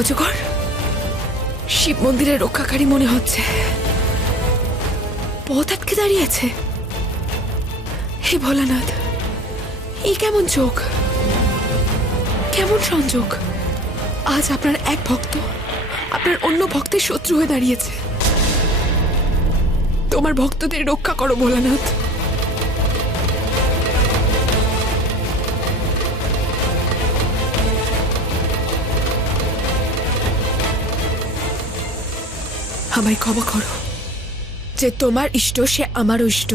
অজগর শিব মন্দিরের রক্ষাকারী মনে হচ্ছে, পথ আটকে দাঁড়িয়েছে। হে ভোলানাথ, এই কেমন চোখ, কেমন সংযোগ! আজ আপনার এক ভক্ত আপনার অন্য ভক্তের শত্রু হয়ে দাঁড়িয়েছে। তোমার ভক্তদের রক্ষা করো ভোলানাথ। আমায় ক্ষমা করো যে তোমার ইষ্ট সে আমারও ইষ্ট।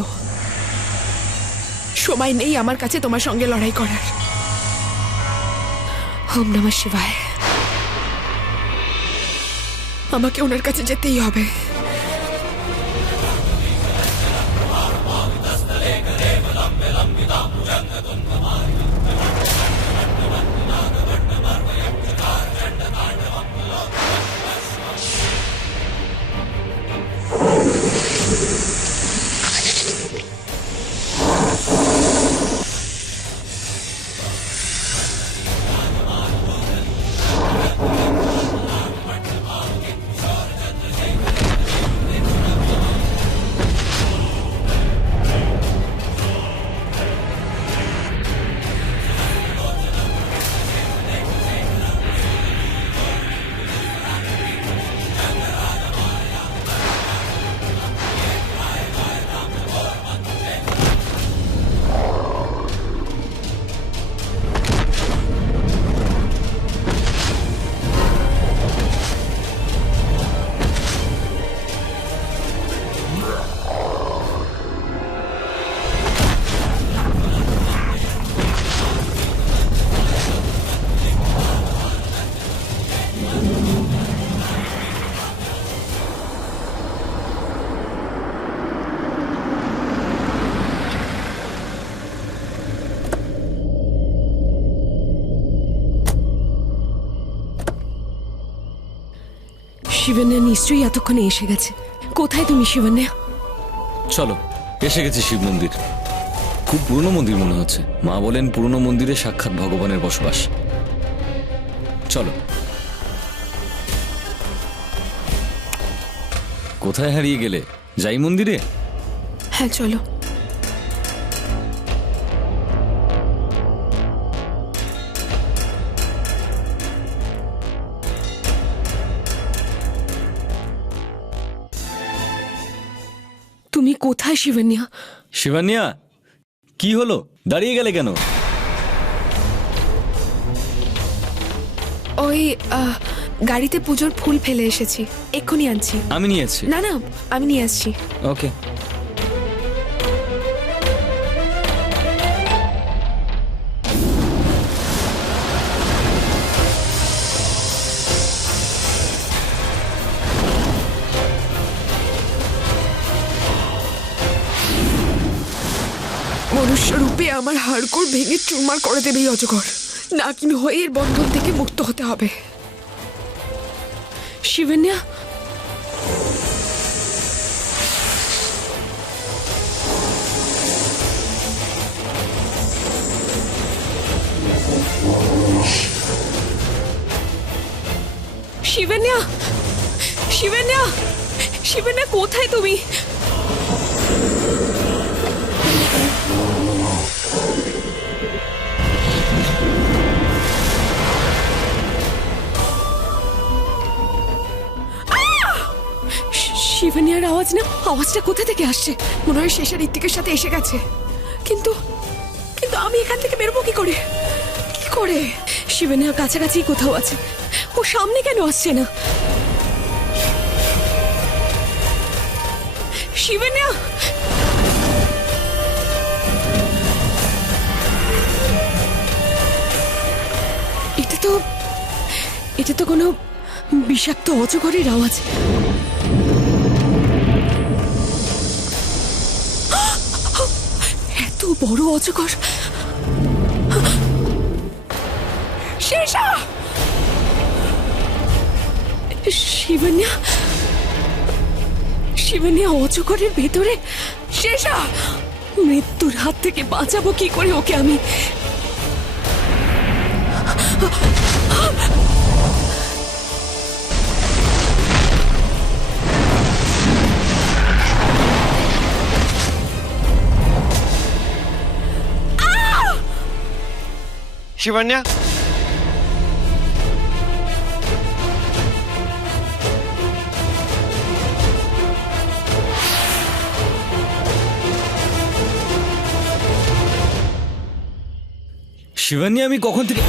সময় নেই আমার কাছে তোমার সঙ্গে লড়াই করার। ওম নমঃ শিবায়। আমাকে ওনার কাছে যেতেই হবে। শিবন্যা নিশ্চয়ই এতক্ষণে এসে গেছে। কোথায় তুমি শিবন্যা? চলো, এসে গেছি শিব মন্দির। খুব পুরনো মন্দির মনে হচ্ছে। মা বলেন পুরনো মন্দিরে সাক্ষাৎ ভগবানের বসবাস। চলো। কোথায় হারিয়ে গেলে? যাই মন্দিরে? হ্যাঁ চলো। তুমি কোথায় শিবন্যা? শিবানিয়া, কি হলো? দাঁড়িয়ে গেলে কেন? ওই গাড়িতে পুজোর ফুল ফেলে এসেছি, এক্ষুনি আনছি। আমি নিয়ে আসছি। না না, আমি নিয়ে আসছি। ওকে। মনুষ্যরূপে আমার হাড়গোড় ভেঙে চুরমার করে দেবে এই অজগর। নাগিন হয়ে এর বন্ধন থেকে মুক্ত হতে হবে। শিবন্যা, শিবন্যা, শিবন্যা, শিবন্যা কোথায় তুমি? শিবন্যার আওয়াজ না? আওয়াজটা কোথা থেকে আসছে? মনে হয় শেষের ঋত্বিকের সাথে এসে গেছে। কিন্তু কিন্তু আমি এখান থেকে বেরোবো কি করে? কি করে? শিবন্যা কাছাকাছি কোথাও আছে। ও সামনে কেন আসছে না? শিবন্যা, এটা তো কোনো বিষাক্ত অজগরের আওয়াজ। এত বড় অজগর! শেষা! শিবন্যা, শিবন্যা অজগরের ভেতরে? শেষা, মৃত্যুর হাত থেকে বাঁচাবো কি করে ওকে আমি? শিবান্যা, শিবানী, আমি কখন থেকে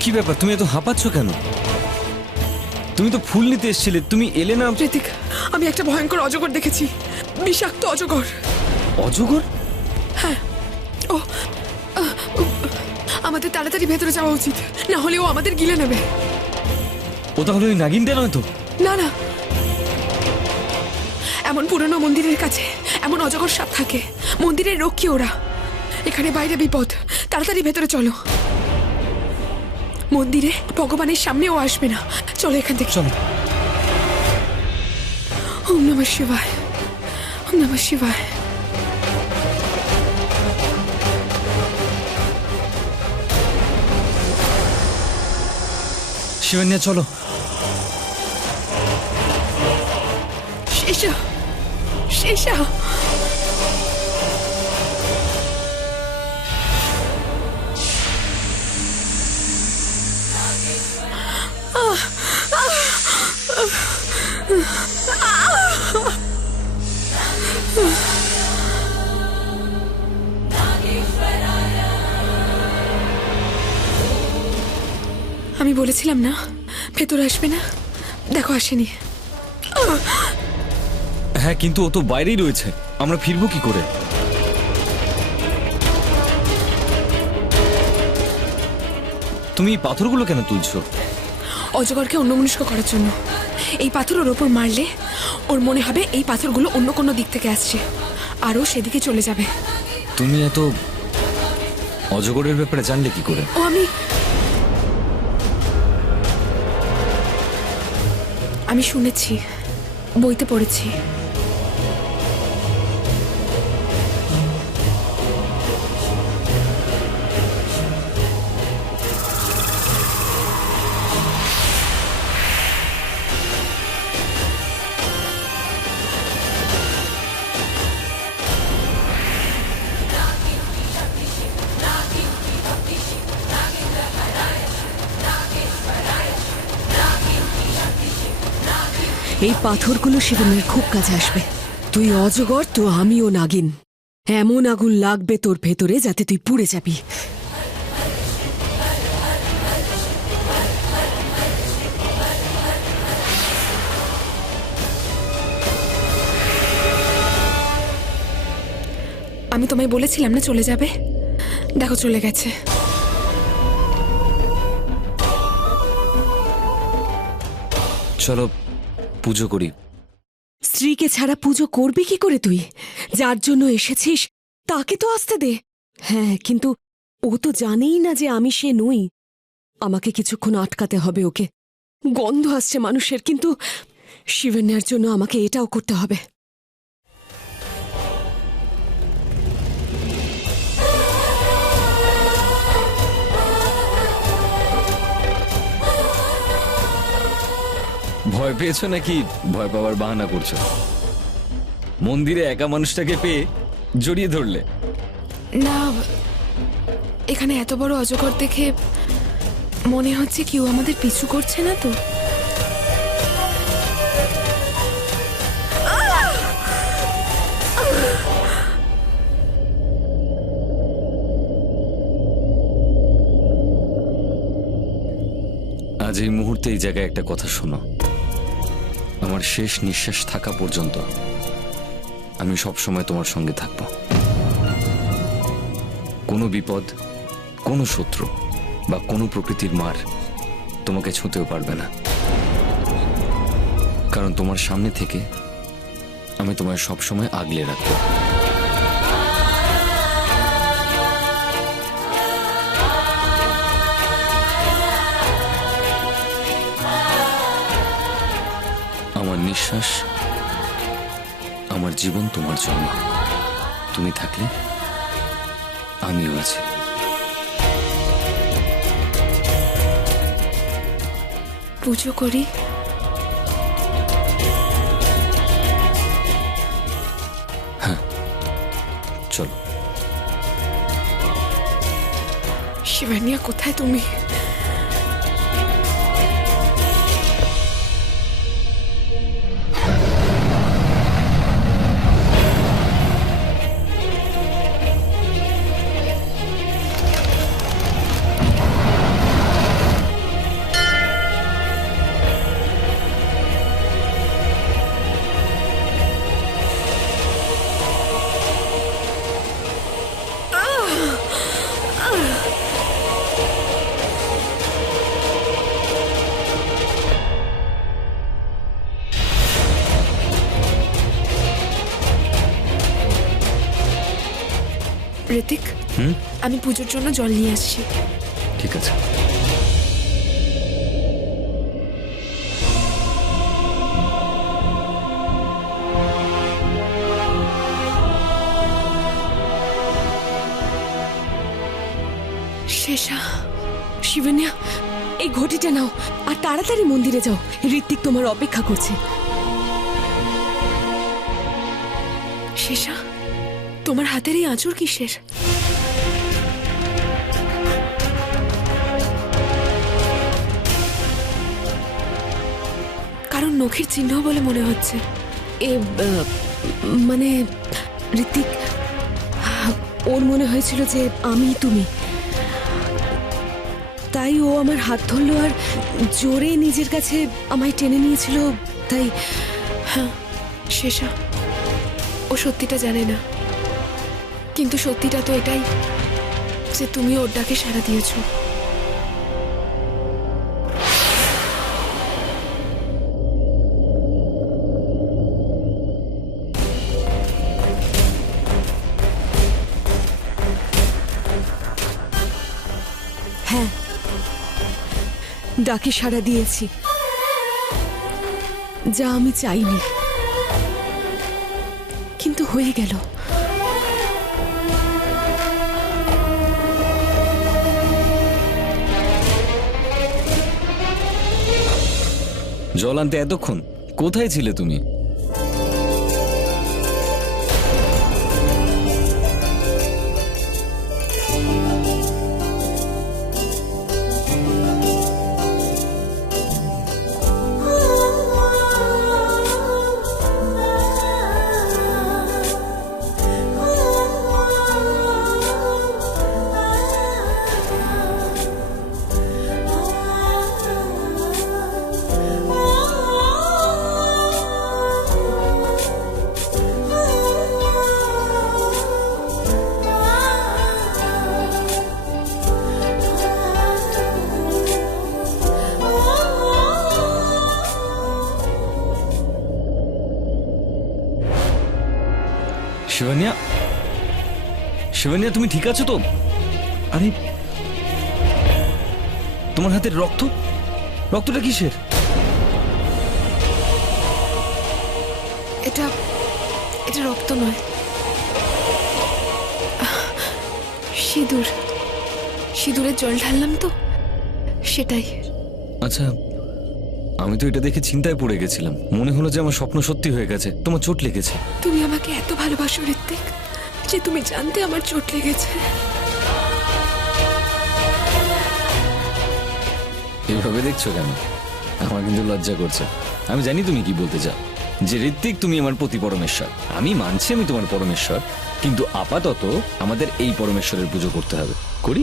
কি ব্যাপার, তুমি এত হাঁপাচ্ছ কেন? তুমি তো ফুল নিতে এসেছিলে, তুমি এলে না? ঋতিক, আমি একটা ভয়ঙ্কর অজগর দেখেছি, বিষাক্ত অজগর। অজগর? হ্যাঁ। ও আমাদের তাড়াতাড়ি ভেতরে যাওয়া উচিত, না হলে ও আমাদের গিলে নেবে। ও তাহলে ওই নাগিনটা নয় তো? না না, এমন পুরনো মন্দিরের কাছে এমন অজগর সাপ থাকে, মন্দিরের রক্ষী ওরা। এখানে বাইরে বিপদ, তাড়াতাড়ি ভেতরে চলো। মন্দিরে ভগবানের সামনে ও আসবে না, চলো এখান থেকে। চলো। ওম নমঃ শিবায়, ওম নমঃ শিবায়। শিবান্যা চলো। শেষা, শেষা। আমি বলেছিলাম না ভেতরে আসবে না, দেখো আসেনি। হ্যাঁ, কিন্তু ও তো বাইরেই রয়েছে, আমরা ফিরবো কি করে? তুমি এই পাথরগুলো কেন তুলছো? অজগরকে অন্যমনস্ক করার জন্য। এই পাথর ওর ওপর মারলে ওর মনে হবে এই পাথরগুলো অন্য কোনো দিক থেকে আসছে, আর ও সেদিকে চলে যাবে। তুমি এত অজগরের ব্যাপারে জানলে কি করে? ও আমি শুনেছি, বইতে পড়েছি। এই পাথরগুলো শিবনের খুব কাজে আসবে। তুই অজগর তো আমিও নাগিন, এমন আগুন লাগবে তোর ভেতরে যাতে তুই পুড়ে যাবি। আমি তোমায় বলেছিলাম না চলে যাবে, দেখো চলে গেছে। চলো পুজো করি। স্ত্রীকে ছাড়া পুজো করবি কি করে তুই? যার জন্য এসেছিস তাকে তো আসতে দে। হ্যাঁ, কিন্তু ও তো জানেই না যে আমি সে নই। আমাকে কিছুক্ষণ আটকাতে হবে ওকে। গন্ধ আসছে মানুষের, কিন্তু শিবনের জন্য আমাকে এটাও করতে হবে। ভয় পেয়েছো নাকি ভয় পাওয়ার বাহানা করছো? মন্দিরে একা মানুষটাকে পেয়ে জড়িয়ে ধরলে। না, এখানে এত বড় অজগর দেখে মনে হচ্ছে কেউ আমাদের পিছু করছে না তো। আজ এই মুহূর্তে এই জায়গায় একটা কথা শোনো। আমার শেষ নিঃশ্বাস থাকা পর্যন্ত আমি সবসময় তোমার সঙ্গে থাকব। কোনো বিপদ, কোনো শত্রু বা কোনো প্রকৃতির মার তোমাকে ছুঁতেও পারবে না, কারণ তোমার সামনে থেকে আমি তোমায় সবসময় আগলে রাখবো। আমার নিঃশ্বাস, আমার জীবন তোমার জন্য। তুমি থাকলে আমিও আছি। পুজো করি। হ্যাঁ, চলো। শিবানিয়া, কোথায় তুমি? ঋতিক, আমি পুজোর জন্য জল নিয়ে আসছি। ঠিক আছে। শেষা, শিবানিয়া, এই ঘটিটা নাও আর তাড়াতাড়ি মন্দিরে যাও। ঋত্বিক তোমার অপেক্ষা করছে। শেষা, তোমার হাতের এই আঁচড় কিসের? কারণ নখের চিহ্ন বলে মনে হচ্ছে। মানে ঋত্বিক, ওর মনে হয়েছিল যে আমি তুমি, তাই ও আমার হাত ধরলো আর জোরে নিজের কাছে আমায় টেনে নিয়েছিল। তাই হ্যাঁ শেষা, ও সত্যিটা জানে না, কিন্তু সত্যিটা তো এটাই যে তুমি ওর ডাকে সাড়া দিয়েছো। হ্যাঁ, ডাকে সাড়া দিয়েছি, যা আমি চাইনি, কিন্তু হয়ে গেল। জল আনতে এতক্ষণ কোথায় ছিলে তুমি? শিবানিয়া, শিবানিয়া, তুমি ঠিক আছো তো? আরে তোমার হাতের রক্ত, রক্তটা কিসের? এটা এটা রক্ত নয়, সিঁদুর। সিঁদুরের জল ঢাললাম তো, সেটাই। আচ্ছা, আমি তো এটা দেখে চিন্তায় পড়ে গেছিলাম। মনে হলো যে আমার স্বপ্ন সত্যি হয়ে গেছে। তোমার চোট লেগেছে। তুমি আমাকে এত ভালোবাসো ঋত্বিক যে তুমি জানতে আমার চোট লেগেছে। এভাবে দেখছো কেন? আমার কিন্তু লজ্জা করছে। আমি জানি তুমি কি বলতে চাও, যে ঋত্বিক তুমি আমার প্রতি পরমেশ্বর। আমি মানছি আমি তোমার পরমেশ্বর, কিন্তু আপাতত আমাদের এই পরমেশ্বরের পুজো করতে হবে। করি?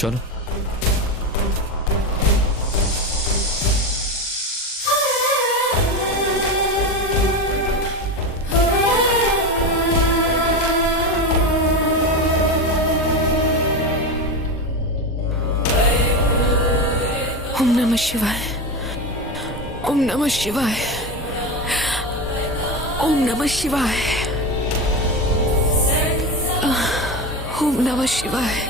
চলো। ওম নমঃ শিবায়, ওম নমঃ শিবায়, ওম নমঃ শিবায়, ওম নমঃ শিবায়,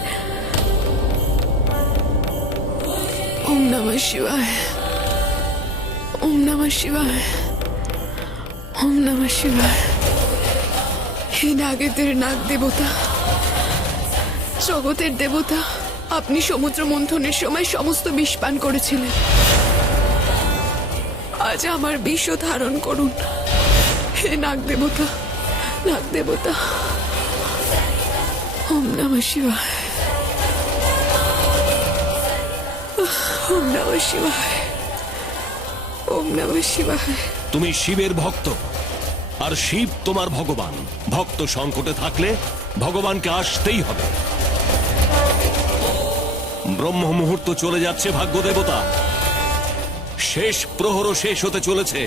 ওম নমঃ শিবায়, ওম নমঃ শিবায়, ওম নমঃ শিবায়। হে নাগেদের নাগ দেবতা, জগতের দেবতা, আপনি সমুদ্র মন্থনের সময় সমস্ত বিষ পান করেছিলেন। আজ আমার বিষও ধারণ করুন। হে নাগ দেবতা, নাগ দেবতা, ওম নমঃ শিবায়, ওম নমঃ শিবায়, ওম নমঃ শিবায়। তুমি শিবের ভক্ত, আর শিব তোমার ভগবান। ভক্ত সংকটে থাকলে ভগবানকে আসতেই হবে। ব্রহ্ম মুহূর্ত চলে যাচ্ছে ভাগ্য দেবতা, শেষ প্রহরও শেষ হতে চলেছে।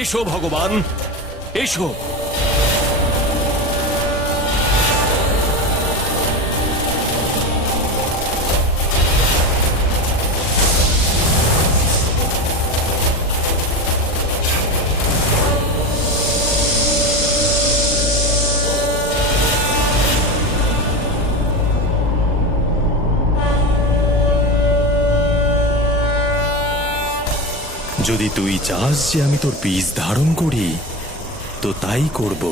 এসো ভগবান, এসো। যদি তুই চাস যে আমি তোর বীজ ধারণ করি, তো তাই করব।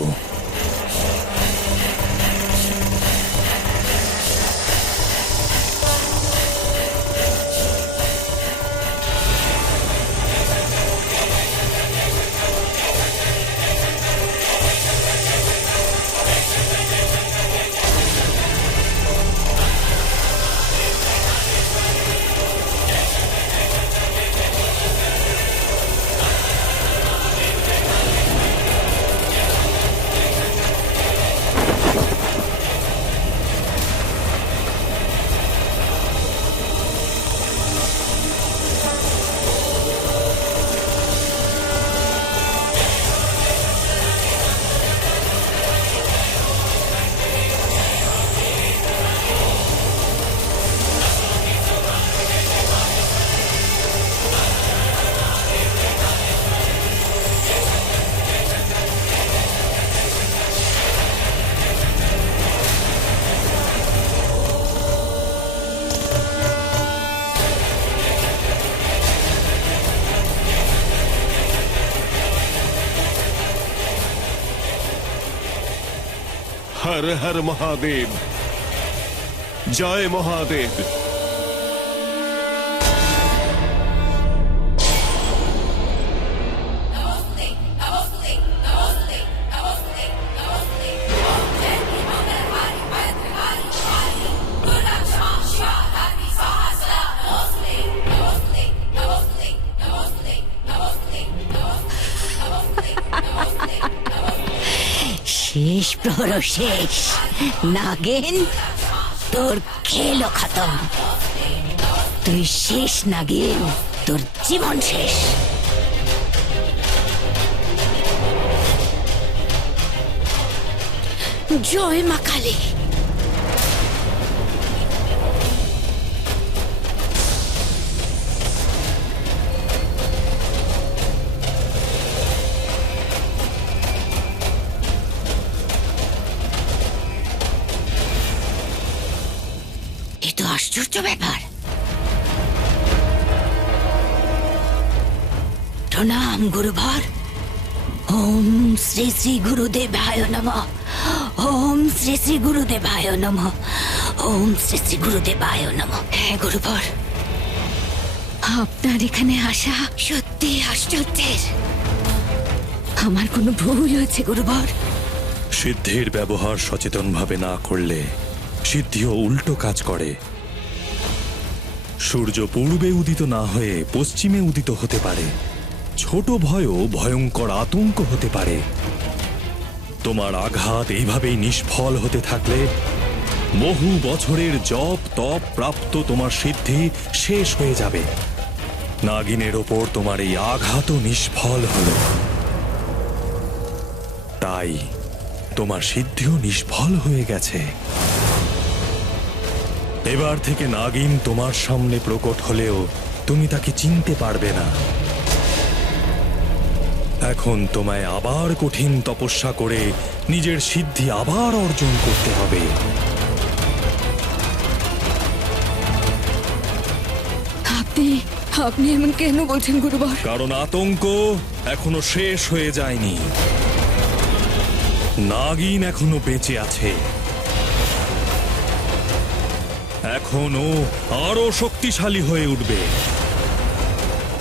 হর হর মহাদেব, জয় মহাদেব। শেষ প্রহর শেষ। নাগিন, তোর খেলো খতম। তুই শেষ নাগিন, তোর জীবন শেষ। জয় মা কালী। এ তো আশ্চর্য ব্যাপার। প্রণাম গুরুভর। ওম শ্রী শ্রী গুরুদেবায় নমঃ। ওম শ্রী শ্রী গুরুদেবায় নমঃ। ওম শ্রী শ্রী গুরুদেবায় নমঃ। হ্যাঁ গুরুভর, আপনার এখানে আসা সত্যি আশ্চর্যের। আমার কোনো ভুল হয়েছে গুরুভর? সিদ্ধির ব্যবহার সচেতনভাবে না করলে সিদ্ধিও উল্টো কাজ করে। সূর্য পূর্বে উদিত না হয়ে পশ্চিমে উদিত হতে পারে। ছোট ভয়ও ভয়ঙ্কর আতঙ্ক হতে পারে। তোমার আঘাত এইভাবেই নিষ্ফল হতে থাকলে বহু বছরের জপ তপ প্রাপ্ত তোমার সিদ্ধি শেষ হয়ে যাবে। নাগিনের ওপর তোমার এই আঘাতও নিষ্ফল হল, তাই তোমার সিদ্ধিও নিষ্ফল হয়ে গেছে। এবার থেকে নাগিন তোমার সামনে প্রকট হলেও তুমি তাকে চিনতে পারবে না। এখন তোমায় আবার কঠিন তপস্যা করে নিজের সিদ্ধি আবার অর্জন করতে হবে। আপনি আপনি এমন কেন বলছেন গুরুবার? কারণ আতঙ্ক এখনো শেষ হয়ে যায়নি। নাগিন এখনো বেঁচে আছে। এখনো আরো শক্তিশালী হয়ে উঠবে।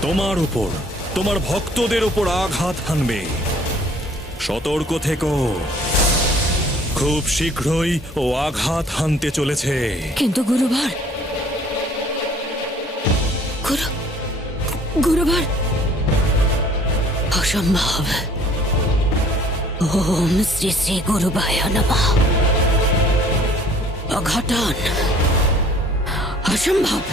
তোমার উপর, তোমার ভক্তদের উপর আঘাত হানবে। সতর্ক থেকো, খুব শীঘ্রই ও আঘাত হানতে চলেছে। কিন্তু গুরুবার, গুরুবার, অসম্ভব। ওম শ্রী শ্রী গুরুবায় নমঃ। অঘটন, অসম্ভব।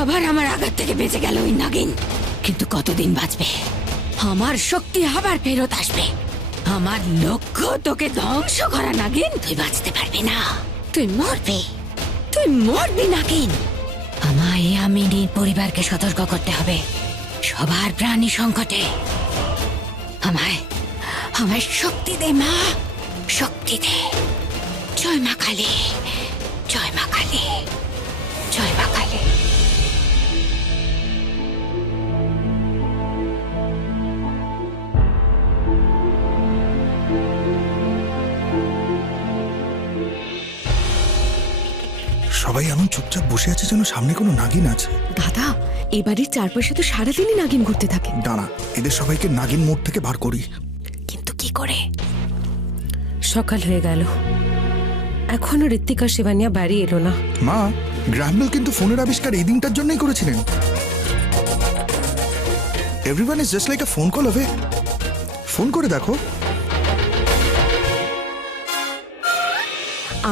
আবার আমার আঘাত থেকে বেঁচে গেল ওই নাগিন। কিন্তু কতদিন বাঁচবে? আমার শক্তি আবার ফেরত আসবে। আমার লক্ষ্য তোকে ধ্বংস করা নাগিন। তুই বাঁচতে পারবি না, তুই মরবি, তুই মরবি নাগিন। আমায় আমিনীর পরিবারকে সতর্ক করতে হবে। সবার প্রাণী সংকটে। আমায় আমায় শক্তি দে মা, শক্তি দে। জয় মা কালী, জয় মা কালী, জয় মা কালী। সবাই এমন চুপচাপ বসে আছে যেন সামনে কোনো নাগিন আছে। দাদা, এই বাড়ির চারপাশে তো সারাদিনই নাগিন ঘুরতে থাকে। দাঁড়া, এদের সবাইকে নাগিন মোড় থেকে বার করি। কিন্তু কি করে? সকাল হয়ে গেল, এখনো ঋত্বিকা শিবানিয়া বাড়ি এলো না। মা, গ্রাহ্মল কিন্তু ফোনের আবিষ্কার এই দিনটার জন্যই করেছিলেন। Everyone is just like a phone call away. Phone করে দেখো।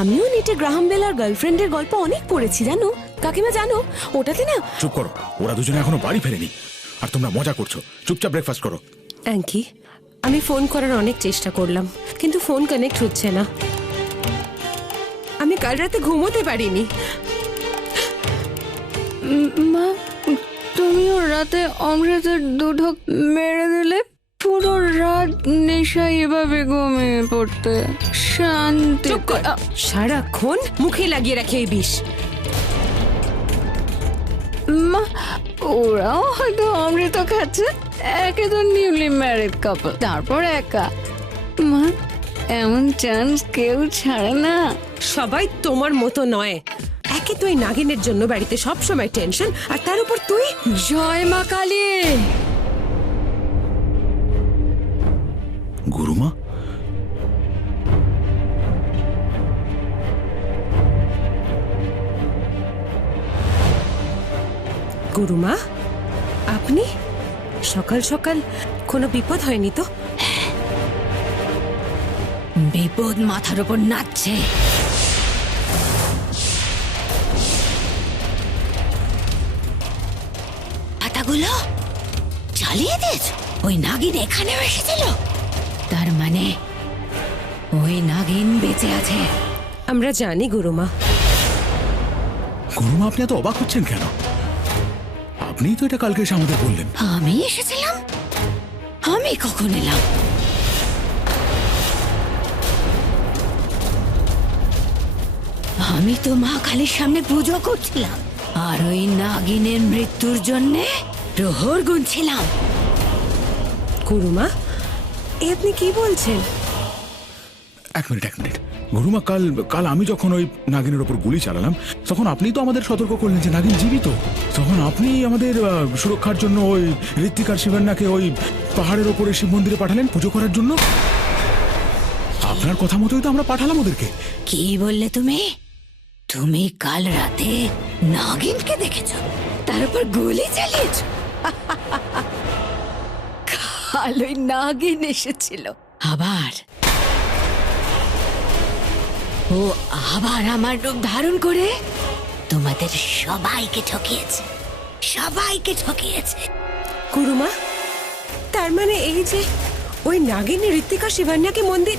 আমিও নেটে গ্রাহাম বেল আর গার্লফ্রেন্ডের গল্প অনেক পড়েছি জানো কাকিমা, জানো ওটাতে না। চুপ করো, ওরা দুজনে এখনো বাড়ি ফেরেনি আর তোমরা মজা করছো। চুপচাপ ব্রেকফাস্ট করো। অ্যাঙ্কি, আমি ফোন করার অনেক চেষ্টা করলাম, কিন্তু ফোন কানেক্ট হচ্ছে না। আমি কাল রাতে ঘুমোতে পারিনি। মা, তুমিও রাতে অমৃতের দুধক মেরে দিলে। পুরো রাত নেশায় এভাবে ঘুমিয়ে পড়তে। শান্তি। চুপ কর, সারাক্ষণ মুখে লাগিয়ে রাখে এই বিষ। মা, ওরাও হয়তো অমৃত খাচ্ছে। একে তো নিউলি ম্যারিড কাপল, তারপর একা। মা, এমন চান্স কেউ ছাড়ে না। সবাই তোমার মতো নয়। একে তো এই নাগিনের জন্য বাড়িতে সব সময় টেনশন, আর তার উপর তুই। জয় মা কালী। গুরুমা, গুরুমা, আপনি সকাল সকাল কোনো বিপদ হয়নি তো? বিপদ মাথার উপর নাচছে। পাতাগুলো চালিয়ে দিয়েছ? ওই নাগিন এখানেও এসেছিল? তার মানে ওই নাগিন বেঁচে আছে। আমরা জানি গুরুমা। গুরুমা, আপনি এত অবাক হচ্ছেন কেন? আপনিই তো এটা কালকে এসে আমাদের বললেন। আমি এসেছিলাম? আমি কখন এলাম? আমি তো মা কালীর সামনে পুজো করছিলাম, আর ওই নাগিনের মৃত্যুর জন্যে প্রহর গুনছিলাম। গুরুমা, এ আপনি কি বলছেন? এক মিনিট। গুরুমা, কাল আমি যখন ওই নাগিনের ওপর গুলি চালালাম, তখন আপনি তো আমাদের সতর্ক করলেন যে নাগিন জীবিত। তখন আপনি আমাদের সুরক্ষার জন্য ওই ঋত্বিকার শিবান্যাকে ওই পাহাড়ের ওপরে শিব মন্দিরে পাঠালেন পুজো করার জন্য। আপনার কথা মতোই তো আমরা পাঠালাম ওদেরকে। কি বললে তুমি? তুমি কাল রাতে নাগিনকে দেখেছ, তার উপর গুলি চালিয়েছ? কাল ওই নাগিন এসেছিল আবার। ও আবার আমার রূপ ধারণ করে তোমাদের সবাইকে ঠকিয়েছে, সবাইকে ঠকিয়েছে। গুরুমা, তার মানে এই যে ওই নাগিনী ঋত্বিকা শিবান্যাকে মন্দির,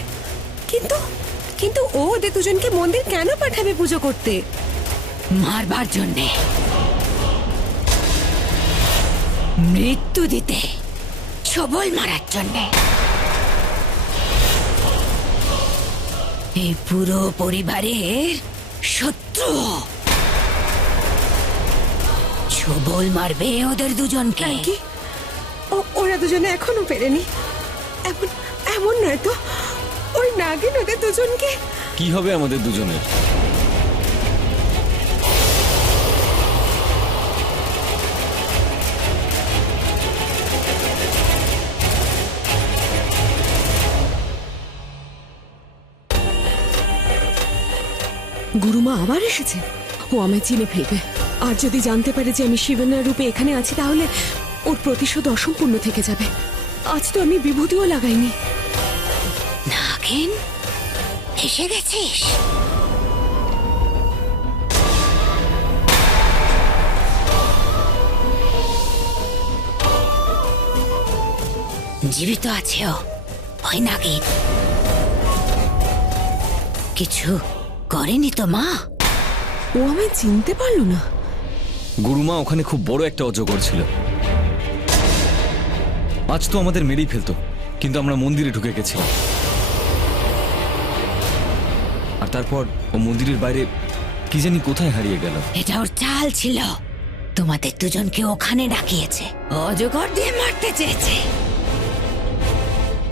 কিন্তু কিন্তু ও ওদের দুজনকে মন্দির কেন পাঠাবে পুজো করতে? মারবার জন্যে, মৃত্যু দিতে, ছবল মারার জন্যে। এই পুরো পরিবারের শত্রু। ছবল মারবে ওদের দুজনকে। কি ওরা দুজনে এখনো ফেরেনি? এমন নয় তো, ওই নাগিন ওদের দুজনকে। কি হবে আমাদের দুজনের? গুরুমা আবার এসেছে। ও আমায় চিনে ফেলবে, আর যদি জানতে পারে যে আমি শিবনার রূপে এখানে আছি তাহলে ওর প্রতিশোধ অসম্পূর্ণ থেকে যাবে। আজ তো আমি বিভূতিও লাগাইনি। নাগিন, এসে গেছিস? জীবিত আছে ও, ওই নাগিন। কিছু করেনি তো মা? ও আমায় চিনতে পারলো না। গুরুমা ওখানে খুব বড় একটা অজগর ছিল। আজ তো আমাদের মেরেই ফেলতো, কিন্তু আমরা মন্দিরে ঢুকে গেছিলাম। আর তারপর ও মন্দিরের বাইরে কি জানি কোথায় হারিয়ে গেল। এটা ওর চাল ছিল। তোমাদের দুজনকে ওখানে ডাকিয়েছে, অজগর দিয়ে মারতে চেয়েছে।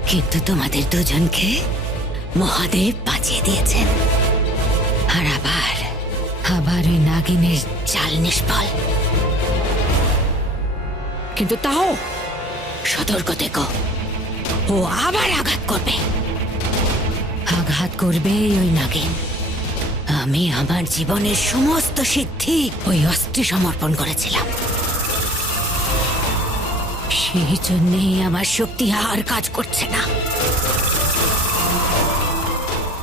কিন্তু তোমাদের দুজনকে মহাদেব বাঁচিয়ে দিয়েছেন। আর আবার ওই নাগিনের চাল নিষ্ফল। কিন্তু তাও সতর্ক থেকো, ও আবার আঘাত করবে। আঘাত করবে ওই নাগিন। আমি আমার জীবনের সমস্ত সিদ্ধি ওই অস্ত্রে সমর্পণ করেছিলাম। সেই জন্যেই আমার শক্তি আর কাজ করছে না।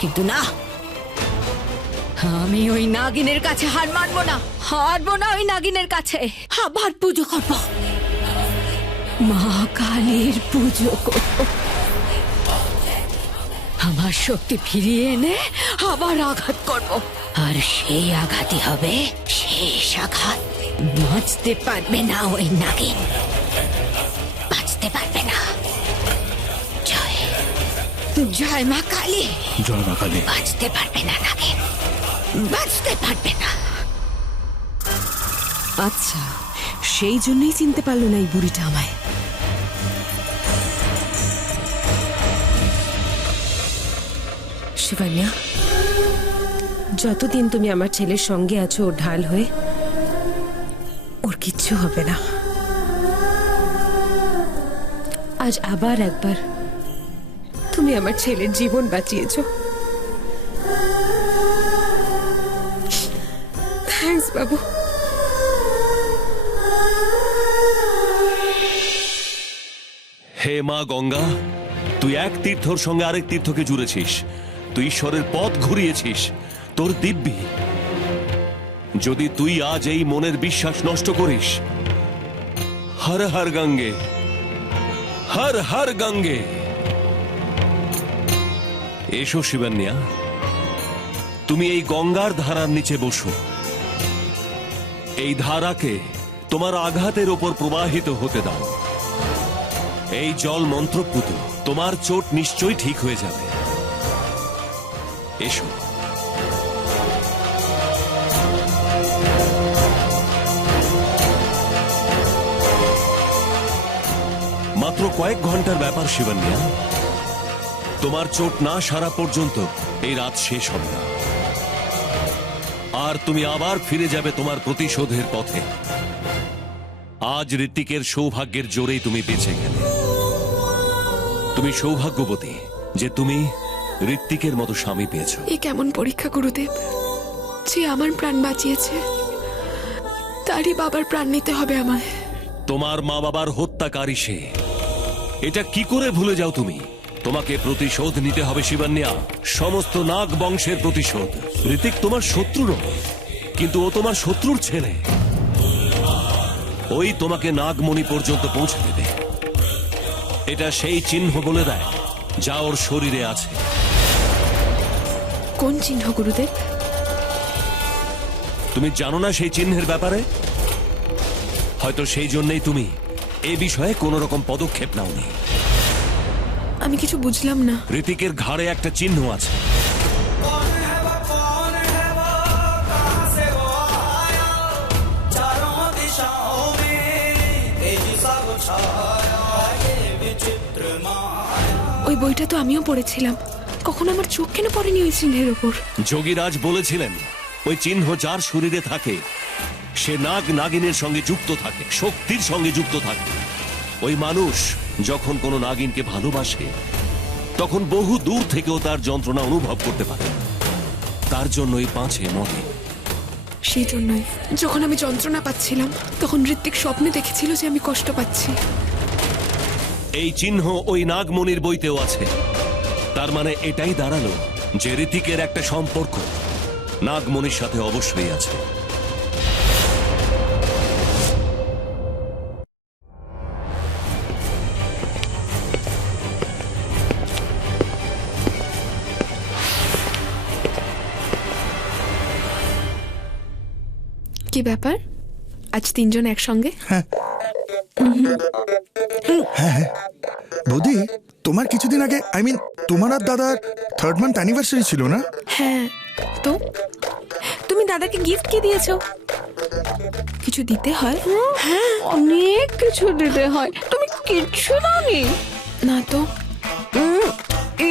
কিন্তু না, আমি ওই নাগিনের কাছে হার মানবো না। হারবো না ওই নাগিনের কাছে। আবার পুজো করব, মা কালীর পুজো করব। আমার শক্তি ফিরিয়ে এনে আবার আঘাত করব। আর সেই আঘাতই হবে শেষ আঘাত। বাঁচতে পারবে না ওই নাগিন, বাঁচতে পারবে না। জয় জয় মা কালী। জয় মা কালী। বাঁচতে পারবে না নাগিন, বাঁচতে পারবে না। আচ্ছা, সেই জন্যই চিনতে পারলো না এই বুড়িটা আমায়। শিবান্যা, যতদিন তুমি আমার ছেলের সঙ্গে আছো ওর ঢাল হয়ে, ওর কিচ্ছু হবে না। আজ আবার একবার তুমি আমার ছেলের জীবন বাঁচিয়েছো। থ্যাঙ্কস বাবু। হে মা গঙ্গা, তুই এক তীর্থর সঙ্গে আরেক তীর্থকে জুড়েছিস। তুই ঈশ্বরের পথ ঘুরিয়েছিস তোর দিব্যি। যদি তুই আজ এই মনের বিশ্বাস নষ্ট করিস, হর হর গঙ্গে, হর হর গঙ্গে। এসো শিবান্যা, তুমি এই গঙ্গার ধারার নিচে বসো। এই ধারাকে তোমার আঘাতের ওপর প্রবাহিত হতে দাও। এই জল মন্ত্রপুত, তোমার চোট নিশ্চয়ই ঠিক হয়ে যাবে। এসো। মাত্র কয়েক ঘন্টার ব্যাপার শিবান্যা। তোমার চোট না সারা পর্যন্ত এই রাত শেষ হবে না। আর তুমি আবার ফিরে যাবে তোমার প্রতিশোধের পথে। আজ ঋত্বিকের সৌভাগ্যের জোরেই তুমি বেঁচে গেলে। তুমি সৌভাগ্যবতী যে তুমি ঋত্বিকের মতো স্বামী পেয়েছ। এ কেমন পরীক্ষা গুরুদেব, যে আমার প্রাণ বাঁচিয়েছে তারই বাবার প্রাণ নিতে হবে আমায়। তোমার মা বাবার হত্যাকারী সে, এটা কি করে ভুলে যাও তুমি? তোমাকে প্রতিশোধ নিতে হবে শিবান্যা, সমস্ত নাগ বংশের প্রতিশোধ। ঋত্বিক তোমার শত্রু নয়, কিন্তু ও তোমার শত্রুর ছেলে। ওই তোমাকে নাগমণি পর্যন্ত পৌঁছে দেবে। এটা সেই চিহ্ন বলে দেয় যা ওর শরীরে আছে। কোন চিহ্ন গুরুদেব? তুমি জানো না সেই চিহ্নের ব্যাপারে? হয়তো সেই জন্যই তুমি এই বিষয়ে কোনো রকম পদক্ষেপ নাওনি। আমি কিছু বুঝলাম না। ঋতিকের ঘাড়ে একটা চিহ্ন আছে। ওই বইটা তো আমিও পড়েছিলাম, কখনো আমার চোখ কেন পড়েনি ওই চিহ্নের ওপর? যোগীরাজ বলেছিলেন ওই চিহ্ন যার শরীরে থাকে সে নাগ নাগিনের সঙ্গে যুক্ত থাকে, শক্তির সঙ্গে যুক্ত থাকে। ওই মানুষ যখন কোনো নাগিনকে ভালোবাসে তখন বহু দূর থেকেও তার যন্ত্রণা অনুভব করতে পারে। তার জন্যই পাঁচে মরে। সেই জন্যই যখন আমি যন্ত্রণা পাচ্ছিলাম তখন ঋত্বিক স্বপ্নে দেখেছিল যে আমি কষ্ট পাচ্ছি। এই চিহ্ন ওই নাগমণির বইতেও আছে। তার মানে এটাই দাঁড়ালো যে ঋতিকের একটা সম্পর্ক নাগমণির সাথে অবশ্যই আছে। কি ব্যাপার, আজ তিনজন একসঙ্গে? বৌদি, তোমার কিছুদিন আগে তোমার আর দাদার 3rd month অ্যানিভার্সারি ছিল না? হ্যাঁ, তো তুমি দাদাকে গিফট কি দিয়েছো? কিছু দিতে হয়? হ্যাঁ, অনেক কিছু দিতে হয়। তুমি কিচ্ছু দাওনি? না তো।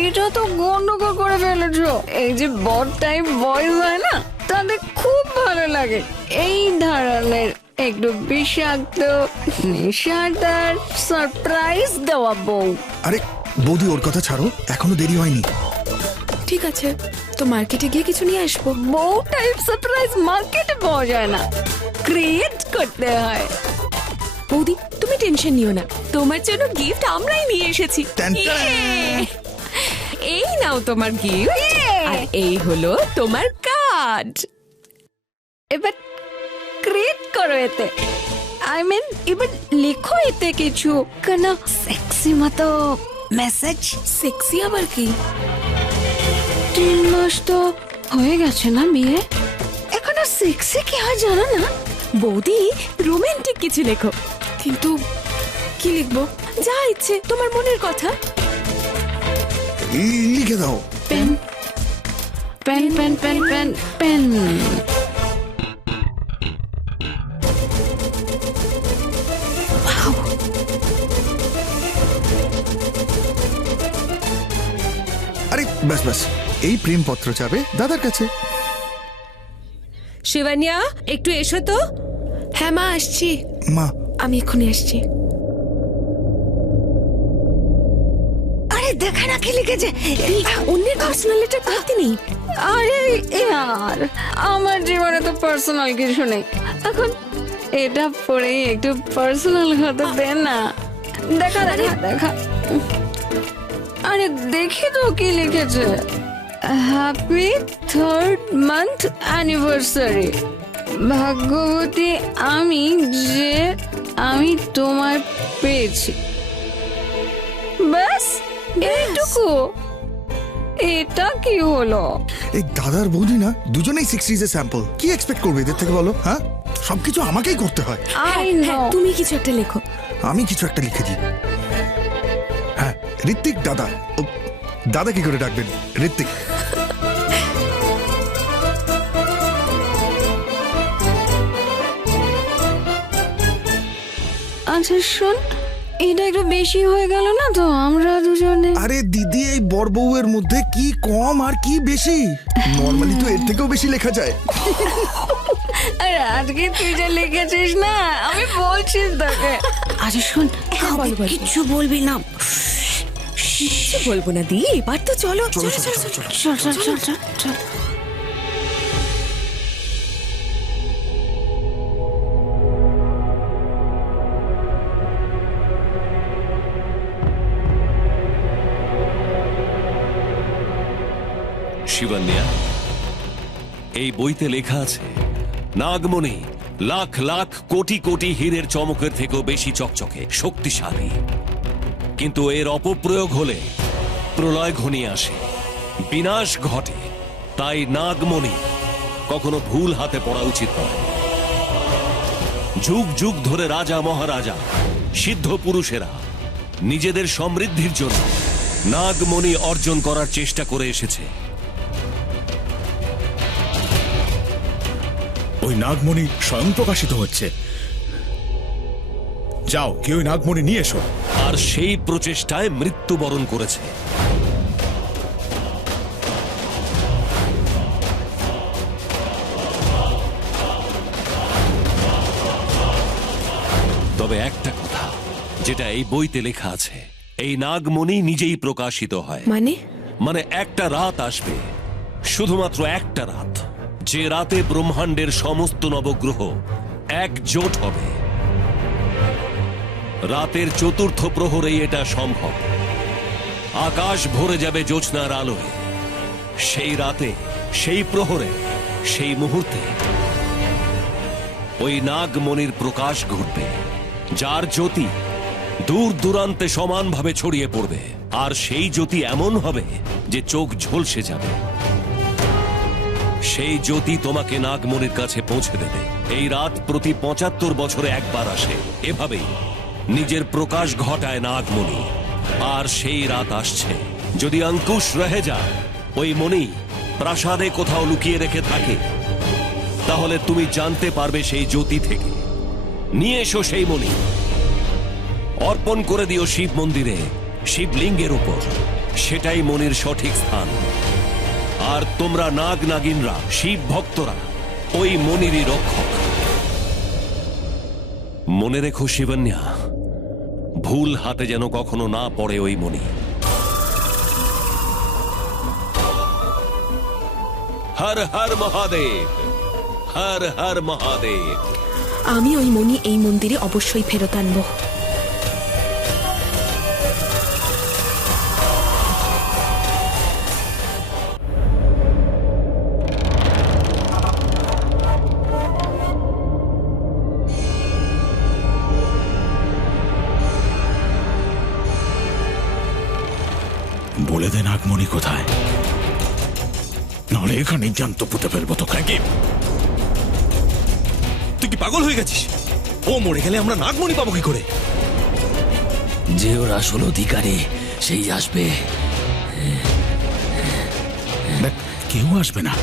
এটা তো গন্ডগোল করে ফেলেছো। এই যে বড টাইপ বয়েজ হয় না, তাদের খুব ভালো লাগে এই ধরনের একটু বিষাক্ত নেশাদার সারপ্রাইজ দেওয়া বউ। আরে বৌদি, ওর কথা ছাড়ো, এখনো দেরি হয়নি। ঠিক আছে, তো মার্কেটে গিয়ে কিছু নিয়ে আসবো। বউ টাইপ সারপ্রাইজ মার্কেটে পাওয়া যায় না, ক্রিয়েট করতে হয়। বৌদি তুমি টেনশন নিও না, তোমার জন্য গিফট আমরাই নিয়ে এসেছি। এই নাও তোমার গিফট, আর এই হলো তোমার কার্ড। এবার ক্রিয়েট করো এতে, এবার লিখো এতে কিছু কেন সেক্সি মতো মেসেজ। সেক্সি আবার কি? 3 মাস তো হয়ে গেছে না বিয়ে, এখনো সেক্সি কি হয় জানো না? বৌদি রোমান্টিক কিছু লেখো। কিন্তু কি লিখবো? যা ইচ্ছে, তোমার মনের কথা। লিখে দাও। Pen pen pen pen pen pen. আরে ব্যাস, এই প্রেমপত্র যাবে দাদার কাছে। শিবানিয়া, একটু এসো তো। হ্যাঁ মা, আসছি। মা, আমি এক্ষুনি আসছি। আরে দেখা না কি লিখেছে। অন্যের পার্সোনাল লেটার পড়তে নেই। আরে ইয়ার, আমার জীবনে তো পার্সোনাল কিছু নেই। এখন এটা পড়ে একটু পার্সোনাল হতে দেন না। দেখা দেখা দেখা। আরে দেখি তো কি লিখেছে। Happy 3rd month anniversary. ভাগ্যবতী আমি যে আমি তোমায় পেয়েছি। ব্যাস এইটুকু। এটা কি হলো? এই দাদার বৌদি না দুজনেই 60s স্যাম্পল। কি এক্সপেক্ট করবে এদের থেকে বলো? হ্যাঁ, সবকিছু আমাকেই করতে হয়। I know. তুমি কিছু একটা লেখো। আমি কিছু একটা লিখে দিই। হ্যাঁ, ঋত্বিক দাদা। দাদা কি করে ডাকবেন? ঋত্বিক। আচ্ছা শোন, এটা একটু বেশি হয়ে গেল না তো? আমরা দুজনে। আরে দিদি, এই বর বউয়ের মধ্যে কি কম আর কি বেশি? নরমালি তো এর থেকেও বেশি লেখা যায়। আরে আজকে তুই যা লিখেছিস না, আমি বলছি তোকে। আচ্ছা শোন, কিচ্ছু বলবি না। কিছু বলবো না দি, এবার তো চলো। চল চল চল চল চল। শিবান্যা, এই বইতে লেখা আছে নাগমণি লাখ লাখ কোটি কোটি হীরের চমকের থেকেও বেশি চকচকে, শক্তিশালী। কিন্তু এর অপপ্রয়োগ হলে প্রলয় ঘনিয়ে আসে, বিনাশ ঘটে। তাই নাগমণি কখনো ভুল হাতে পড়া উচিত নয়। যুগ যুগ ধরে রাজা মহারাজা সিদ্ধ পুরুষেরা নিজেদের সমৃদ্ধির জন্য নাগমণি অর্জন করার চেষ্টা করে এসেছে। ওই নাগমণি স্বয়ং প্রকাশিত হচ্ছে। যাও কেউ ওই নাগমণি নিয়ে এসো। আর সেই প্রচেষ্টায় মৃত্যুবরণ করেছে। তবে একটা কথা যেটা এই বইতে লেখা আছে, এই নাগমণি নিজেই প্রকাশিত হয়। মানে একটা রাত আসবে, শুধুমাত্র একটা রাত, যে রাতে ব্রহ্মাণ্ডের সমস্ত নবগ্রহ একজোট হবে। রাতের চতুর্থ প্রহরেই এটা সম্ভব। আকাশ ভরে যাবে জ্যোৎস্নার আলোয়। সেই রাতে, সেই প্রহরে, সেই মুহূর্তে ওই নাগমণির প্রকাশ ঘটবে, যার জ্যোতি দূর দূরান্তে সমানভাবে ছড়িয়ে পড়বে। আর সেই জ্যোতি এমন হবে যে চোখ ঝলসে যাবে। সেই জ্যোতি তোমাকে নাগমণির কাছে পৌঁছে দেবে। এই রাত প্রতি ৭৫ বছরে একবার আসে। এভাবেই নিজের প্রকাশ ঘটায় নাগমণি। আর সেই রাত আসছে। যদি অঙ্কুশ রহে যায়, ওই মণি প্রাসাদে কোথাও লুকিয়ে রেখে থাকে, তাহলে তুমি জানতে পারবে সেই জ্যোতি থেকে। নিয়ে এসো সেই মণি, অর্পণ করে দিও শিব মন্দিরে, শিবলিঙ্গের উপর। সেটাই মণির সঠিক স্থান। আর তোমরা নাগ নাগিনরা, শিব ভক্তরা ওই মণিরই রক্ষক। মনে রেখো শিবন্যা, ভুল হাতে যেন কখনো না পড়ে ওই মণি। হর হর মহাদেব, হর হর মহাদেব। আমি ওই মণি এই মন্দিরে অবশ্যই ফেরত আনবো। বলে দে নাগমণি কোথায়, নাহলে এখানে জ্যান্ত পুঁতে ফেলবো তোকে। তুই কি পাগল হয়ে গেছিস? ও মরে গেলে আমরা নাগমণি পাবো কি করে? যে ওর আসল অধিকারী সেই আসবে। দেখ, কেউ আসবে না।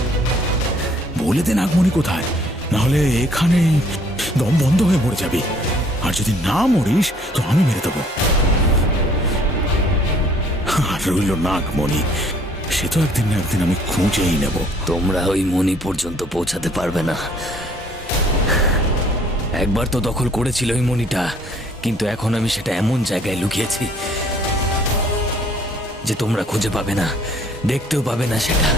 বলে দে নাগমণি কোথায়, নাহলে এখানে দম বন্ধ হয়ে মরে যাবি। আর যদি না মরিস তো আমি মেরে দেবো। আর রইল নাগমণি, সে তো একদিন না একদিন আমি খুঁজেই নেব। তোমরা ওই মণি পর্যন্ত পৌঁছাতে পারবে না। একবার তো দখল করেছিল ওই মণিটা, কিন্তু এখন আমি সেটা এমন জায়গায় লুকিয়েছি যে তোমরা খুঁজে পাবে না, দেখতেও পাবে না সেটা।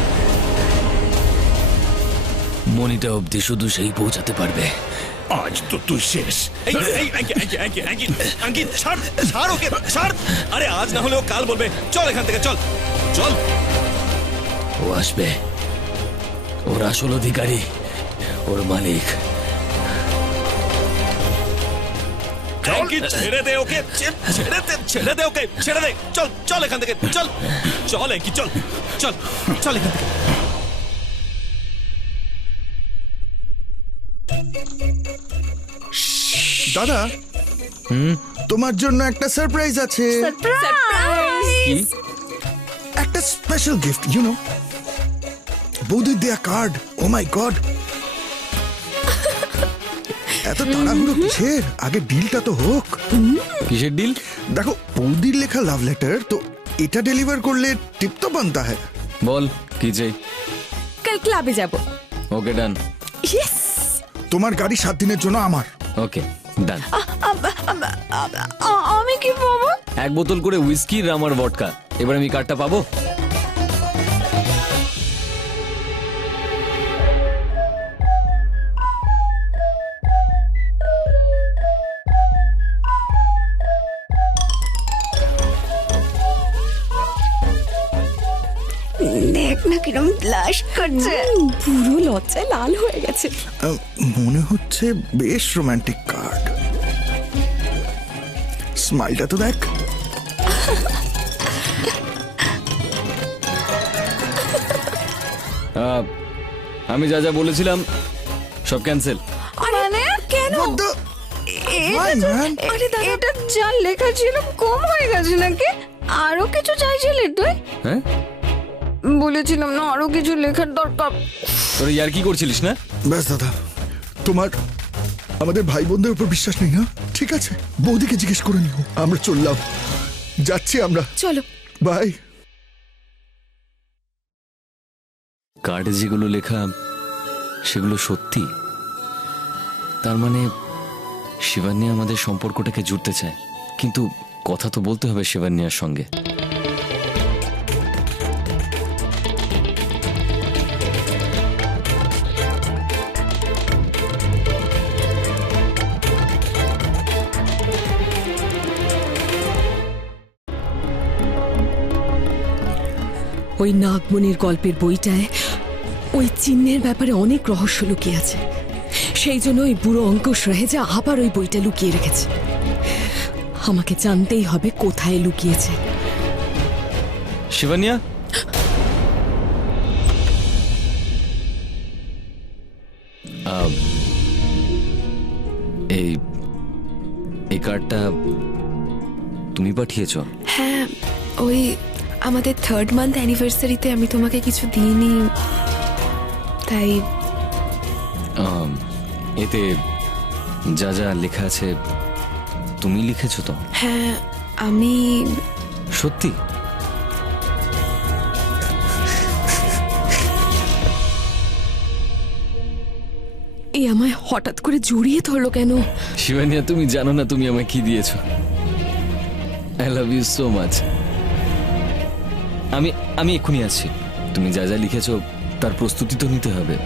মণিটা অবধি শুধু সেই পৌঁছাতে পারবে। আজ তো তুই শেষ। আঙ্কিত ছাড় ওকে, ছাড়। আরে আজ না হলেও কাল বলবে চল এখান থেকে, চল চল। ও আসবে, ওর আসল অধিকারী, ওর মালিক। ছেড়ে দে ওকে, ছেড়ে দে ওকে, ছেড়ে দে। চল চল এখান থেকে, চল চল কি, চল চল চল এখান থেকে। দাদা, তোমার জন্য একটা সারপ্রাইজ আছে। কি? একটা স্পেশাল গিফট, ইউ নো। বৌদির দেয়া কার্ড। ও মাই গড, এত তাড়াহুড়ো কিসের? আগে ডিলটা তো হোক। কিসের ডিল? দেখো, বৌদির লেখা লাভ লেটার, তো এটা ডেলিভার করলে টিপ তো বানতা হ্যায়। বল কি চাই? কাল ক্লাবে যাব। ওকে ডান। ইয়েস। তোমার গাড়ি 7 দিনের জন্য আমার। ওকে ডান। আমি কি পাবো? 1 বোতল করে হুইস্কি, রাম আর ভডকা। এবার আমি কার্ডটা পাবো? দেখ না কিরম ব্লাশ করছে। পুরো লজ্জায় লাল হয়ে গেছে। মনে হচ্ছে বেশ রোমান্টিক কার্ড। স্মাইলটা তো দেখ। আমি যা যা বলেছিলাম সব ক্যান্সেল। মানে কেন? এটা যা লেখা ছিল কম হয়ে গেছে নাকি? আরো কিছু চাইছিলি তুই? হ্যাঁ, বলেছিলাম না আরো কিছু লেখার দরকার। তোর ইয়ার কি করছিলিস না? ব্যাস দাদা, তোমার আমাদের ভাই বোনদের উপর বিশ্বাস নেই না? ঠিক আছে, বৌদিকে জিজ্ঞেস করে নিও। আমরা চললাম, যাচ্ছি আমরা। চলো। বাই। কার্ডে যেগুলো লেখা সেগুলো সত্যি, তার মানে শিবান্যা আমাদের সম্পর্কটাকে জুড়তে চায়, কিন্তু কথা তো বলতে হবে শিবান্যার সঙ্গে। ওই নাগমণির গল্পের বইটায় ওই চিহ্নের ব্যাপারে অনেক রহস্য লুকিয়ে আছে। সেই জন্য ওই বুড়ো অঙ্কুশ রাহেজা আবার ওই বইটা লুকিয়ে রেখেছে। আমাকে জানতেই হবে কোথায় লুকিয়েছে। শিবান্যা, এই এই কার্ডটা তুমি পাঠিয়েছ? হ্যাঁ, ওই আমাদের 3rd মান্থ অ্যানিভার্সারিতে আমি তোমাকে কিছু দিইনি, তাই এতে যা যা লেখা আছে তুমি লিখেছো তো? হ্যাঁ আমি। সত্যি? এই আমায় হঠাৎ করে জড়িয়ে ধরলো কেন? শিবান্যা, তুমি জানো না তুমি আমায় কি দিয়েছো? I love you so much. আমি এক্ষুনি আসছি। তুমি যা যা লিখেছো তার প্রস্তুতি তো নিতে হবে।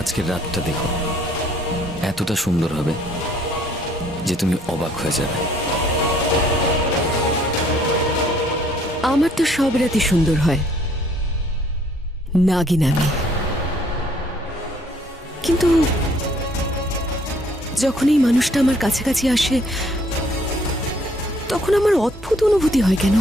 আজকের রাতটা দেখো, এতটা সুন্দর হবে যে তুমি অবাক হয়ে যাবে। আমার তো সব রাতই সুন্দর হয়, নাগিন আমি। কিন্তু যখন এই মানুষটা আমার কাছাকাছি আসে তখন আমার অদ্ভুত অনুভূতি হয় কেন?